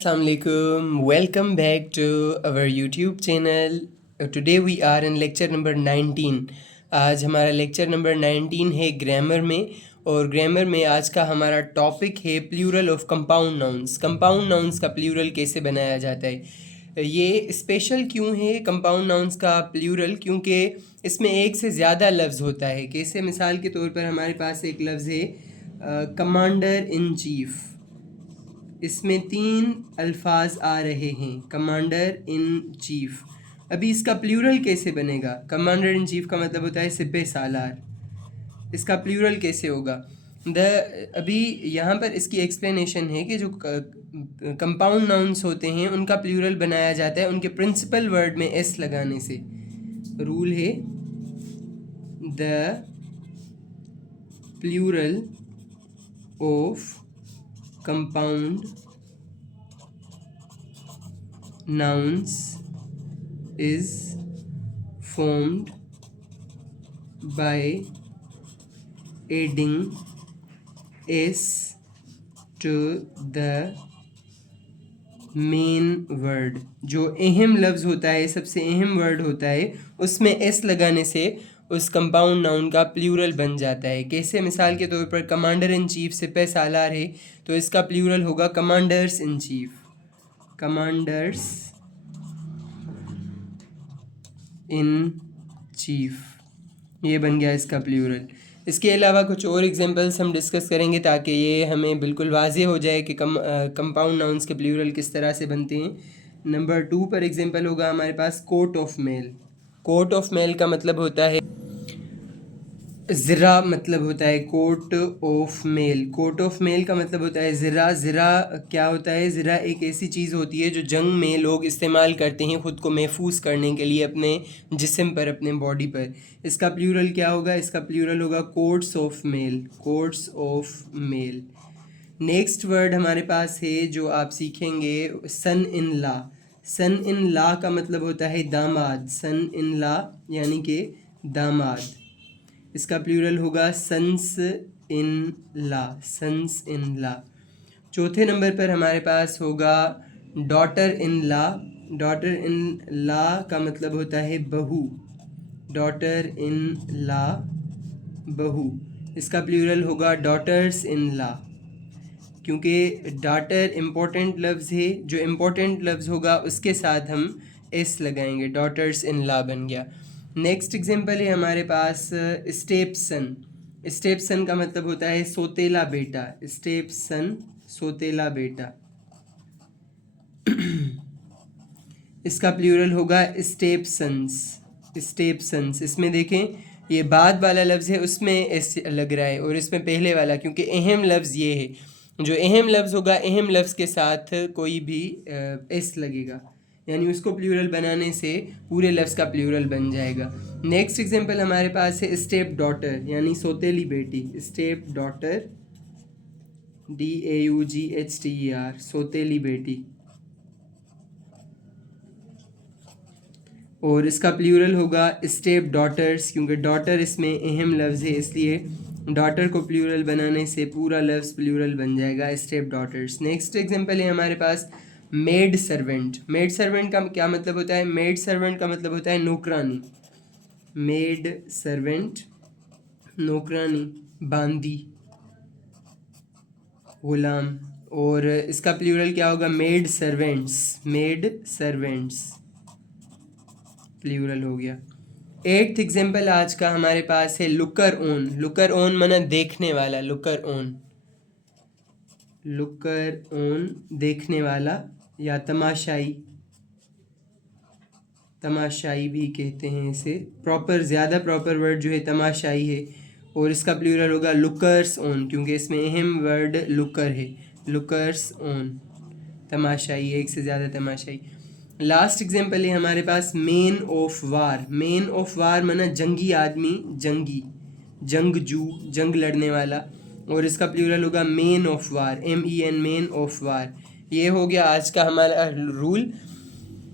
Assalamualaikum. Welcome back to our YouTube channel. Today we are in lecture number 19. आज हमारा lecture number 19 है grammar में, और grammar में आज का हमारा टॉपिक है plural of compound nouns. Compound nouns का प्लूरल कैसे बनाया जाता है। ये स्पेशल क्यों है कंपाउंड नाउन्स का प्लूरल, क्योंकि इसमें एक से ज़्यादा लफ्ज़ होता है। कैसे, मिसाल के तौर पर हमारे पास एक लफ्ज़ है कमांडर इन चीफ़। इसमें 3 अल्फाज आ रहे हैं, कमांडर इन चीफ़। अभी इसका प्लूरल कैसे बनेगा। कमांडर इन चीफ़ का मतलब होता है सिपह सालार। इसका प्लूरल कैसे होगा। अभी यहाँ पर इसकी एक्सप्लेनेशन है कि जो कंपाउंड नाउन्स होते हैं उनका प्लूरल बनाया जाता है उनके प्रिंसिपल वर्ड में एस लगाने से। रूल है the plural of compound nouns is formed by adding s to the main word. जो अहम लफ्ज़ होता है, सबसे अहम वर्ड होता है, उसमें एस लगाने से उस कंपाउंड नाउन का प्लूरल बन जाता है। कैसे, मिसाल के तौर पर कमांडर इन चीफ सिपह सालार है, तो इसका प्लूरल होगा commanders in chief. Commanders in chief, ये बन गया इसका प्लूरल। इसके अलावा कुछ और एग्जांपल्स हम डिस्कस करेंगे ताकि ये हमें बिल्कुल वाज़ेह हो जाए कि कंपाउंड नाउन्स के प्लूरल किस तरह से बनते हैं। नंबर 2 पर एग्जांपल होगा हमारे पास coat of mail. Coat of mail का मतलब होता है ज़रा, मतलब होता है coat of mail. Coat of mail का मतलब होता है ज़रा। ज़रा क्या होता है। ज़रा एक ऐसी चीज़ होती है जो जंग में लोग इस्तेमाल करते हैं ख़ुद को महफूज करने के लिए अपने जिस्म पर, अपने बॉडी पर। इसका प्लूरल क्या होगा। इसका प्लूरल होगा quotes of male. Quotes of male. Next word हमारे पास है जो आप सीखेंगे, सन इन ला। सन इन ला का मतलब होता है दामाद। सन इन ला यानी कि दामाद। इसका प्लूरल होगा सन्स इन ला। सन्स इन ला। चौथे नंबर पर हमारे पास होगा daughter in La. Daughter in ला का मतलब होता है बहू। डॉटर इन ला, बहू। इसका प्लूरल होगा डॉटर्स इन ला, क्योंकि डॉटर इम्पोर्टेंट लफ्ज़ है। जो इम्पोर्टेंट लफ्ज़ होगा उसके साथ हम एस लगाएंगे। डॉटर्स इन ला बन गया। नेक्स्ट एग्जांपल है हमारे पास स्टेप सन। स्टेप सन का मतलब होता है सोतेला बेटा। स्टेप सन, सोतेला बेटा। इसका प्लूरल होगा स्टेप सन्स। Step sons. इसमें देखें ये बाद वाला लफ्ज़ है, उसमें एस लग रहा है, और इसमें पहले वाला, क्योंकि अहम लफ्ज़ ये है। जो अहम लफ्ज़ होगा, अहम लफ्ज़ के साथ कोई भी एस लगेगा, यानी उसको प्लूरल बनाने से पूरे लफ्ज़ का प्लूरल बन जाएगा। नेक्स्ट एग्जांपल हमारे पास है स्टेप डॉटर, यानी सोतेली बेटी। स्टेप डॉटर, DAUGHTER, सोतेली बेटी। और इसका प्लूरल होगा स्टेप डॉटर्स, क्योंकि डॉटर इसमें अहम लफ्ज़ है, इसलिए डॉटर को प्लूरल बनाने से पूरा लफ्ज़ प्लूरल बन जाएगा, स्टेप डॉटर्स। नेक्स्ट एग्जांपल है हमारे पास मेड सर्वेंट। मेड सर्वेंट का क्या मतलब होता है। मेड सर्वेंट का मतलब होता है नौकरानी। मेड सर्वेंट, नौकरानी, बांदी, गुलाम। और इसका प्लूरल क्या होगा। Maid servants. Maid servants plural हो गया। 8th एग्जाम्पल आज का हमारे पास है लुकर ऑन। लुकर ऑन माना देखने वाला। लुकर ऑन, लुकर ऑन, देखने वाला या तमाशाई। तमाशाई भी कहते हैं इसे। प्रॉपर, ज़्यादा प्रॉपर वर्ड जो है तमाशाई है, और इसका प्लूरल होगा लुकर्स ऑन, क्योंकि इसमें अहम वर्ड लुकर है। लुकर्स ऑन, तमाशाई, एक से ज़्यादा तमाशाई। लास्ट एग्जांपल है हमारे पास man of war. Man of war माना जंगी आदमी, जंगी, जंगजू, जंग लड़ने वाला, और इसका प्लूरल होगा man of war. MEN, man of वार। ये हो गया आज का हमारा रूल,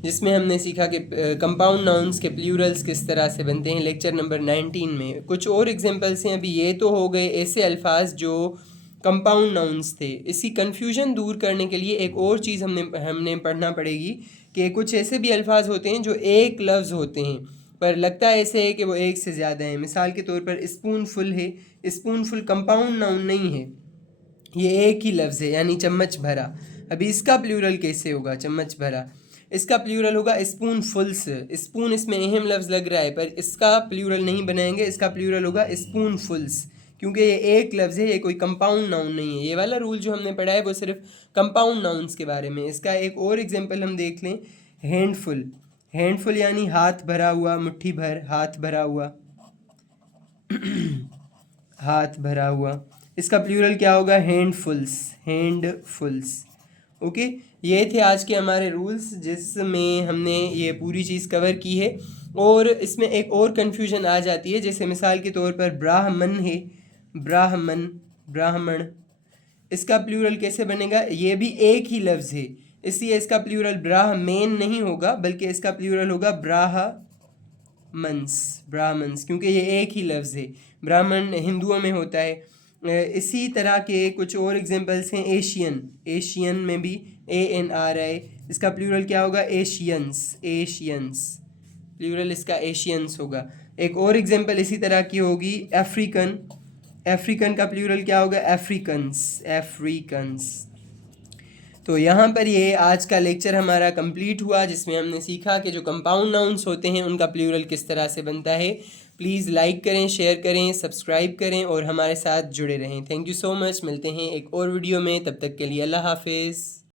जिसमें हमने सीखा कि कंपाउंड नाउन्स के प्लूरल्स किस तरह से बनते हैं। लेक्चर नंबर 19 में कुछ और एग्जांपल्स हैं। अभी ये तो हो गए ऐसे अल्फाज जो कंपाउंड नाउन्स थे। इसी कन्फ्यूजन दूर करने के लिए एक और चीज़ हमने पढ़ना पड़ेगी कि कुछ ऐसे भी अल्फाज होते हैं जो एक लफ्ज़ होते हैं पर लगता है ऐसे है कि वो एक से ज़्यादा है। मिसाल के तौर पर स्पून फुल है, स्पून फुल कंपाउंड नाउन नहीं है, ये एक ही लफ्ज़ है, यानी चम्मच भरा। अभी इसका प्लूरल कैसे होगा? चम्मच भरा, इसका प्लूरल होगा स्पून फुल्स। स्पून इसमें अहम लफ्ज़ लग रहा है पर इसका प्लूरल नहीं बनाएंगे, इसका प्लूरल होगा स्पून फुल्स, क्योंकि ये एक लफ्ज़ है, ये कोई कंपाउंड नाउन नहीं है। ये वाला रूल जो हमने पढ़ा है वो सिर्फ कंपाउंड नाउन्स के बारे में। इसका एक और एग्जांपल हम देख लें, हैंडफुल। हैंडफुल यानी हाथ भरा हुआ, मुट्ठी भर, हाथ भरा हुआ हाथ भरा हुआ। इसका प्लूरल क्या होगा? हैंडफुल्स, हैंडफुल्स। ओके, ये थे आज के हमारे रूल्स जिसमें हमने ये पूरी चीज़ कवर की है। और इसमें एक और कन्फ्यूजन आ जाती है, जैसे मिसाल के तौर पर ब्राह्मण है, ब्राह्मण, ब्राह्मण, इसका प्लूरल कैसे बनेगा? ये भी एक ही लफ्ज़ है, इसलिए इसका प्लूरल ब्राह्मण नहीं होगा बल्कि इसका प्लूरल होगा ब्राह्मण्स, ब्राह्मण्स, क्योंकि ये एक ही लफ्ज़ है। ब्राह्मण हिंदुओं में होता है। इसी तरह के कुछ और एग्जांपल्स हैं। एशियन, एशियन में भी ANRI, इसका प्लूरल क्या होगा? एशियंस, एशियंस, प्लूरल इसका एशियंस होगा। एक और एग्जांपल इसी तरह की होगी अफ्रीकन, अफ्रीकन का प्लूरल क्या होगा? Africans, Africans. तो यहाँ पर ये आज का लेक्चर हमारा कंप्लीट हुआ जिसमें हमने सीखा कि जो कंपाउंड नाउन्स होते हैं उनका प्लूरल किस तरह से बनता है। प्लीज़ लाइक करें, शेयर करें, सब्सक्राइब करें और हमारे साथ जुड़े रहें। Thank you so much. मिलते हैं एक और वीडियो में, तब तक के लिए अल्लाह हाफिज़।